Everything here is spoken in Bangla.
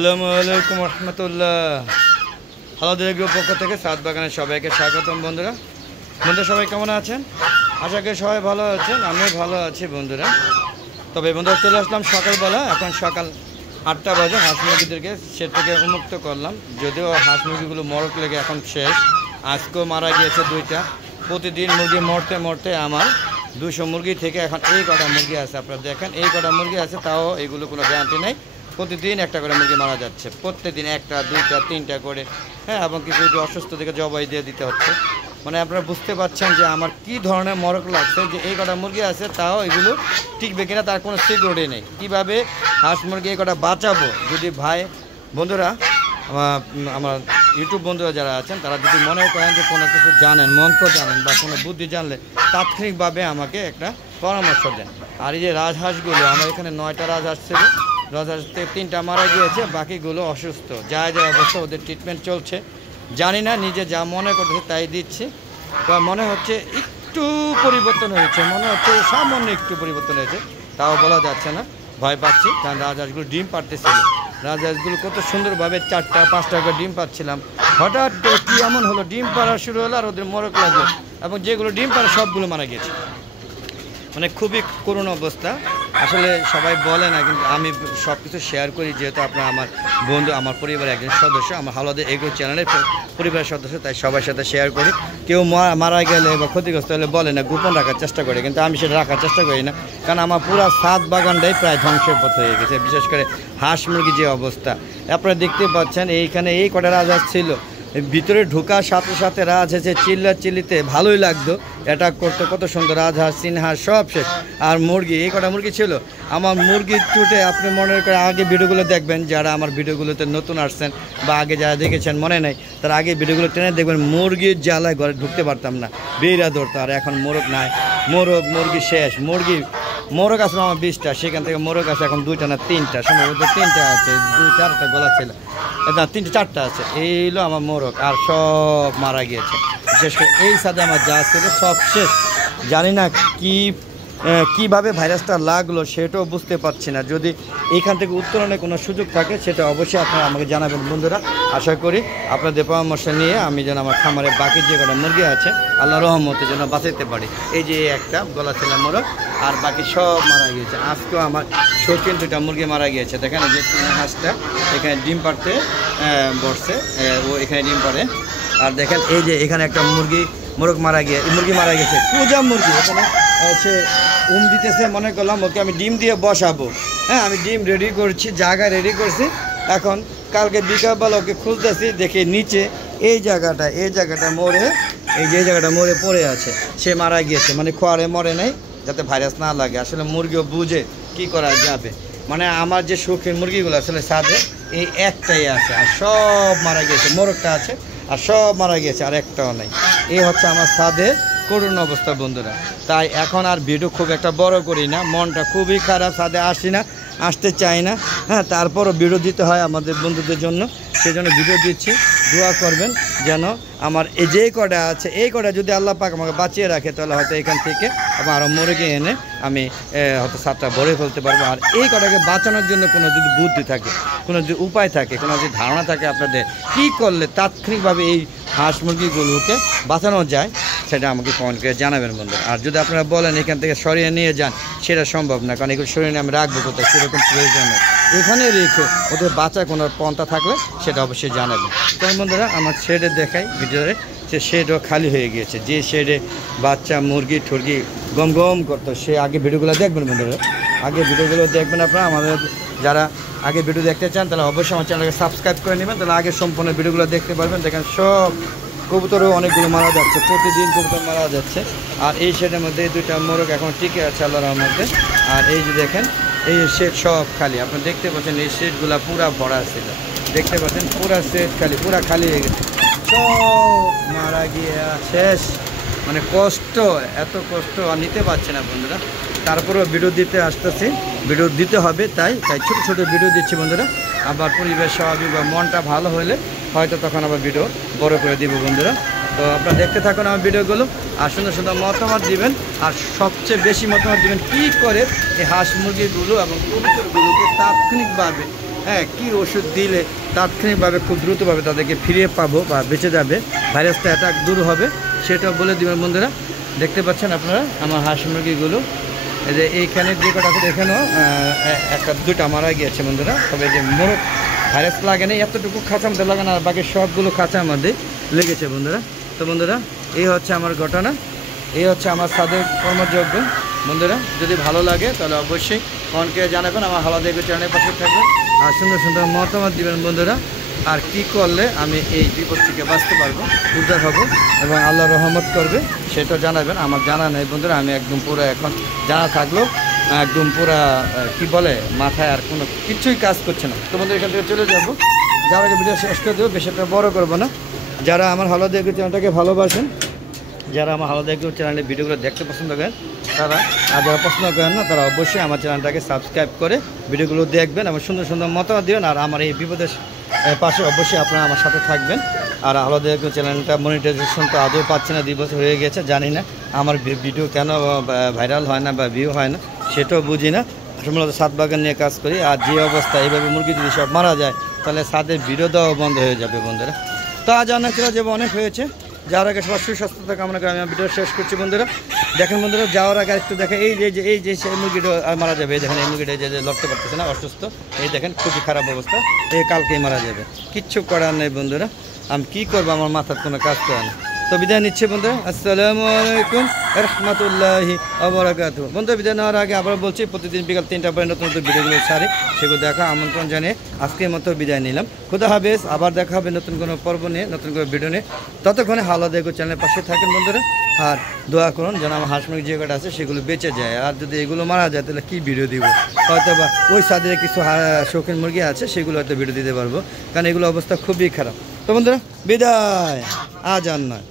আসসালামু আলাইকুম রহমতুল্লাহ। হালাদের গ্রুপ পক্ষ থেকে সাত বাগানের সবাইকে স্বাগতম। বন্ধুরা সবাই কেমন আছেন? আশা করি সবাই ভালো আছেন, আমিও ভালো আছি বন্ধুরা। তবে বন্ধুরা চলে আসলাম সকালবেলা, এখন সকাল 8টা বাজে। হাঁস মুরগিদেরকে সেট থেকে উন্মুক্ত করলাম, যদিও হাঁস মুরগিগুলো মরক লেগে এখন শেষ। আজকেও মারা গিয়েছে 2টা। প্রতিদিন মুরগি মরতে মরতে আমার 200 মুরগি থেকে এখন এই কটা মুরগি আছে। আপনারা দেখেন এই কটা মুরগি আছে, তাও এগুলো কোনো গ্যারান্টি নেই। প্রতিদিন একটা করে মুরগি মারা যাচ্ছে, প্রত্যেকদিন 1টা 2টা 3টা করে। হ্যাঁ, এবং কিছু অসুস্থ থেকে জবাই দিয়ে দিতে হচ্ছে। মানে আপনারা বুঝতে পারছেন যে আমার কি ধরনের মরক লাগছে, যে এই কটা মুরগি আছে তাও এগুলো টিকবে কিনা তার কোনো সিকিউরিটি নেই। কীভাবে হাঁস মুরগি এই কটা বাঁচাবো? যদি ভাই বন্ধুরা আমার ইউটিউব বন্ধুরা যারা আছেন, তারা যদি মনে করেন যে কোনো কিছু জানেন, মন্ত্র জানেন বা কোনো বুদ্ধি জানলে তাৎক্ষণিকভাবে আমাকে একটা পরামর্শ দেন। আর এই যে রাজহাঁসগুলো, আমার এখানে 9টা রাজহাঁস ছিল, রাজহাঁস থেকে 3টা মারা গিয়েছে, বাকিগুলো অসুস্থ। যা অবস্থা, ওদের ট্রিটমেন্ট চলছে। জানি না, নিজে যা মনে করতেছে তাই দিচ্ছি। তো মনে হচ্ছে একটু পরিবর্তন হয়েছে, মনে হচ্ছে সামান্য একটু পরিবর্তন হয়েছে, তাও বলা যাচ্ছে না। ভয় পাচ্ছি, কারণ রাজহাঁসগুলো ডিম পাড়তেছিল। রাজহাঁসগুলো কত সুন্দরভাবে 4টা 5টা করে ডিম পাচ্ছিলাম। হঠাৎ কি এমন হলো, ডিম পাড়া শুরু হলো আর ওদের মরক লাগলো, এবং যেগুলো ডিম পাড়ে সবগুলো মারা গেছে। মানে খুবই করুণ অবস্থা। আসলে সবাই বলে না, কিন্তু আমি সব কিছু শেয়ার করি, যেহেতু আপনার আমার বন্ধু, আমার পরিবারের একজন সদস্য, আমার হালাদের এগ্রো চ্যানেলের পরিবারের সদস্য, তাই সবার সাথে শেয়ার করি। কেউ মারা গেলে বা ক্ষতিগ্রস্ত হলে বলে না, গোপন রাখার চেষ্টা করে, কিন্তু আমি সেটা রাখার চেষ্টা করি না। কারণ আমার পুরো ছাদ বাগানটাই প্রায় ধ্বংসের পথ হয়ে গেছে, বিশেষ করে হাঁস মুরগি যে অবস্থা আপনারা দেখতে পাচ্ছেন। এইখানে এই কটা রাজহাঁস ছিল, ভিতরে ঢোকার সাথে সাথে রাজহাঁসে চিল্লিতে ভালোই লাগতো, অ্যাটাক করতে, কত সুন্দর রাজহাঁস চিনহাঁস সব শেষ। আর মুরগি, এই কটা মুরগি ছিল আমার মুরগির চুটে। আপনি মনে করে আগে ভিডিওগুলো দেখবেন, যারা আমার ভিডিওগুলোতে নতুন আসছেন বা আগে যারা দেখেছেন মনে নেই, তার আগে ভিডিওগুলো টেনে দেখবেন। মুরগির জ্বালায় ঘরে ঢুকতে পারতাম না, বেড়া ধরতো। আর এখন মোরগ নাই, মুরগি শেষ। মোরগ আসলে আমার 20টা, সেখান থেকে মোরগ আছে এখন 2টা না 3টা, সম্ভবত 3টা আছে, 2-4টা গলা ছিল না, 3-4টা আছে। এই হলো আমার মোরগ, আর সব মারা গিয়েছে। বিশেষ করে এই সাথে আমার যা ছিল সব শেষ। জানি না কীভাবে ভাইরাসটা লাগলো, সেটাও বুঝতে পারছি না। যদি এখান থেকে উত্তরণের কোনো সুযোগ থাকে, সেটা অবশ্যই আপনারা আমাকে জানাবেন বন্ধুরা। আশা করি আপনাদের পরামর্শ নিয়ে আমি যেন আমার খামারে বাকি যে কটা মুরগি আছে আল্লাহ রহমতে যেন বাঁচাতে পারি। এই যে একটা গলা ছিল মোরগ, আর বাকি সব মারা গিয়েছে। আজকেও আমার শৌখিন 2টা মুরগি মারা গিয়েছে। দেখেন যে হাঁসটা এখানে ডিম পাড়তে বসছে, ও এখানে ডিম পাড়ে। আর দেখেন এই যে এখানে একটা মুরগি মারা গেছে, পূজা মুরগি। এখানে সে দিতেছে, মনে করলাম ওকে আমি ডিম দিয়ে বসাবো। হ্যাঁ, আমি ডিম রেডি করছি, জায়গা রেডি করছি। এখন কালকে বিকালবেলা ওকে খুঁজতেছি, দেখে নিচে এই জায়গাটা মরে, এই জায়গাটা মরে পড়ে আছে। সে মারা গিয়েছে, মানে খোয়ারে মরে নাই, যাতে ভাইরাস না লাগে। আসলে মুরগিও বুঝে কি করা যাবে। মানে আমার যে শৌখিন মুরগিগুলো আসলে সাথে এই একটাই আছে, আর সব মারা গিয়েছে। মোরগটা আছে আর সব মারা গিয়েছে, আর একটাও নাই। এই হচ্ছে আমার ছাদের করুণ অবস্থা বন্ধুরা। তাই এখন আর ভিডিও খুব একটা বড় করি না, মনটা খুবই খারাপ, ছাদে আসতে চাই না। হ্যাঁ, তারপরও ভিডিও দিতে হয় আমাদের বন্ধুদের জন্য, সেই জন্য ভিডিও দিচ্ছি। দোয়া করবেন যেন আমার এই যে কটা আছে, এই কটা যদি আল্লাহ পাক আমাকে বাঁচিয়ে রাখে, তাহলে হয়তো এখান থেকে আবার আরও মুরগি এনে আমি হয়তো ছাদটা ভরে ফেলতে পারবো। আর এই কটাকে বাঁচানোর জন্য কোনো যদি বুদ্ধি থাকে, কোনো যদি উপায় থাকে, কোনো যদি ধারণা থাকে আপনাদের, কী করলে তাৎক্ষণিকভাবে এই হাঁস মুরগিগুলোকে বাঁচানো যায়, সেটা আমাকে কমেন্ট করে জানাবেন বন্ধু। আর যদি আপনারা বলেন এখান থেকে সরিয়ে নিয়ে যান, সেটা সম্ভব না, কারণ এগুলো সরিয়ে নিয়ে আমি রাখবো কোথায়, সেরকম প্রয়োজন নেই। এখানে রেখে ওদের বাঁচা কোনো পন্থা থাকলে সেটা অবশ্যই জানাবেন। তো বন্ধুরা আমার শেডে দেখাই ভিডিওতে, সে শেডও খালি হয়ে গিয়েছে। যে শেডে বাচ্চা মুরগি ঠুরগি গম গম করতো, সে আগে ভিডিওগুলো দেখবেন বন্ধুরা, আগে ভিডিওগুলো দেখবেন আপনারা। আমাদের যারা আগে ভিডিও দেখতে চান, তাহলে অবশ্যই আমার চ্যানেলকে সাবস্ক্রাইব করে নেবেন, তাহলে আগে সম্পূর্ণ ভিডিওগুলো দেখতে পারবেন। দেখেন সব কবুতরও অনেকগুলো মারা যাচ্ছে, প্রতিদিন কবুতর মারা যাচ্ছে। আর এই শেডের মধ্যে 2টা মোরগ এখন টিকে আছে আল্লাহর মধ্যে। আর এই যে দেখেন এই শেড সব খালি, আপনারা দেখতে পাচ্ছেন এই শেডগুলো পুরা ভরা ছিল, দেখতে পাচ্ছেন পুরা শেড খালি, পুরা খালি হয়ে গেছে, সব মারা গিয়ে শেষ। মানে কষ্ট, এত কষ্ট আর নিতে পারছে না বন্ধুরা। তারপরেও ভিডিও দিতে আসতেছি, ভিডিও দিতে হবে, তাই ছোট ছোট ভিডিও দিচ্ছি বন্ধুরা। আবার পরিবেশ স্বাভাবিক বা মনটা ভালো হলে হয়তো তখন আবার ভিডিও বড় করে দিব বন্ধুরা। তো আপনারা দেখতে থাকুন আমার ভিডিওগুলো, আর সুন্দর সুন্দর মতামত দিবেন। আর সবচেয়ে বেশি মতামত দিবেন কী করে এই হাঁস মুরগিগুলো এবং কবুতরগুলোকে তাৎক্ষণিকভাবে হ্যাঁ কী ওষুধ দিলে তাৎক্ষণিকভাবে খুব দ্রুতভাবে তাদেরকে ফিরিয়ে পাবো বা বেঁচে যাবে, ভাইরাসটা অ্যাটাক দূর হবে, সেটা বলে দেবেন বন্ধুরা। দেখতে পাচ্ছেন আপনারা আমার হাঁস মুরগিগুলো, এই যে এইখানে যে কটা আছে এখানেও একটা দুটা মারা গিয়েছে বন্ধুরা। তবে যে মোরগ ভাইরাস লাগে না, এতটুকু খাঁচা মধ্যে লাগে না, আর বাকি সবগুলো খাঁচার মধ্যে লেগেছে বন্ধুরা। তো বন্ধুরা এই হচ্ছে আমার ঘটনা, এই হচ্ছে আমার ছাদের কর্মযজ্ঞ বন্ধুরা। যদি ভালো লাগে তাহলে অবশ্যই কমেন্টে জানাবেন, আমার হালাদা এগ্রো চ্যানেলের পাশে থাকবেন আর সুন্দর সুন্দর মতামত দিবেন বন্ধুরা। আর কি করলে আমি এই বিপদ থেকে বাঁচতে পারবো, উদ্ধার হব এবং আল্লাহ রহমত করবে সেটা জানাবেন। আমার জানা নেই বন্ধুরা, আমি একদম পুরো এখন জানা থাকলেও একদম পুরা কি বলে মাথায় আর কোনো কিছুই কাজ করছে না। তো বন্ধুরা এখান থেকে চলে যাবো, যার আগে ভিডিও শেষ করে দেবো, বেশি একটা বড় করবো না। যারা আমার হালাদা এগ্রো চ্যানেলটাকে ভালোবাসেন, যারা আমার হালাদা এগ্রো চ্যানেলের ভিডিওগুলো দেখতে পছন্দ করেন তারা, আর যারা পছন্দ করেন না তারা অবশ্যই আমার চ্যানেলটাকে সাবস্ক্রাইব করে ভিডিওগুলো দেখবেন এবং সুন্দর সুন্দর মতামত দেবেন। আর আমার এই বিপদের পাশে অবশ্যই আপনারা আমার সাথে থাকবেন। আর হালাদা এগ্রো চ্যানেলটা মনিটাইজেশন তো আদৌ পাচ্ছে না, 2 বছর হয়ে গেছে, জানি না আমার ভিডিও কেন ভাইরাল হয় না বা ভিউ হয় না, সেটাও বুঝি না। মূলত ছাদ বাগান নিয়ে কাজ করি, আর যে অবস্থা এইভাবে মুরগি যদি সব মারা যায় তাহলে ছাদের ভিডিও দেওয়া বন্ধ হয়ে যাবে বন্ধুরা। তো আজ অনেক ছিল যে অনেক হয়েছে, যাওয়ার আগে সবার সুস্বাস্থ্যতা কামনা করে আমি ভিডিও শেষ করছি বন্ধুরা। দেখেন বন্ধুরা যাওয়ার আগে একটু দেখেন, এই যে সেই মুরগিটা মারা যাবে, এই দেখেন এই মুরগিটা যে লড়তে পারতেছে না, অসুস্থ, এই দেখেন খুবই খারাপ অবস্থা, এই কালকেই মারা যাবে, কিচ্ছু করার নেই বন্ধুরা। আমি কী করবো, আমার মাথার কোনো কাজ করে না। তো বিদায় নিচ্ছে বন্ধুরা, আসসালামু আলাইকুম রহমতুল্লাহি ওয়া বারাকাতুহু। বন্ধুরা বিদায় নেওয়ার আগে আবার বলছি, প্রতিদিন বিকাল 3টা পরে নতুন নতুন ভিডিওগুলো ছাড়ি, সেগুলো দেখা আমন্ত্রণ জানিয়ে আজকের মতো বিদায় নিলাম। খুদা হাফেজ, আবার দেখা হবে নতুন কোনো পর্ব নিয়ে, নতুন কোনো ভিডিও নিয়ে। ততক্ষণে হালাদা এগ্রো চ্যানেলের পাশে থাকেন বন্ধুরা, আর দোয়া করুন যেন আমার হাঁস মুরগি যে কটা আছে সেগুলো বেঁচে যায়। আর যদি এগুলো মারা যায় তাহলে কী ভিডিও দিব, হয়তো বা ওই ছাদের কিছু শৌখিন মুরগি আছে সেগুলো হয়তো ভিডিও দিতে পারবো, কারণ এগুলো অবস্থা খুবই খারাপ। তো বন্ধুরা বিদায়, আজ আর নয়।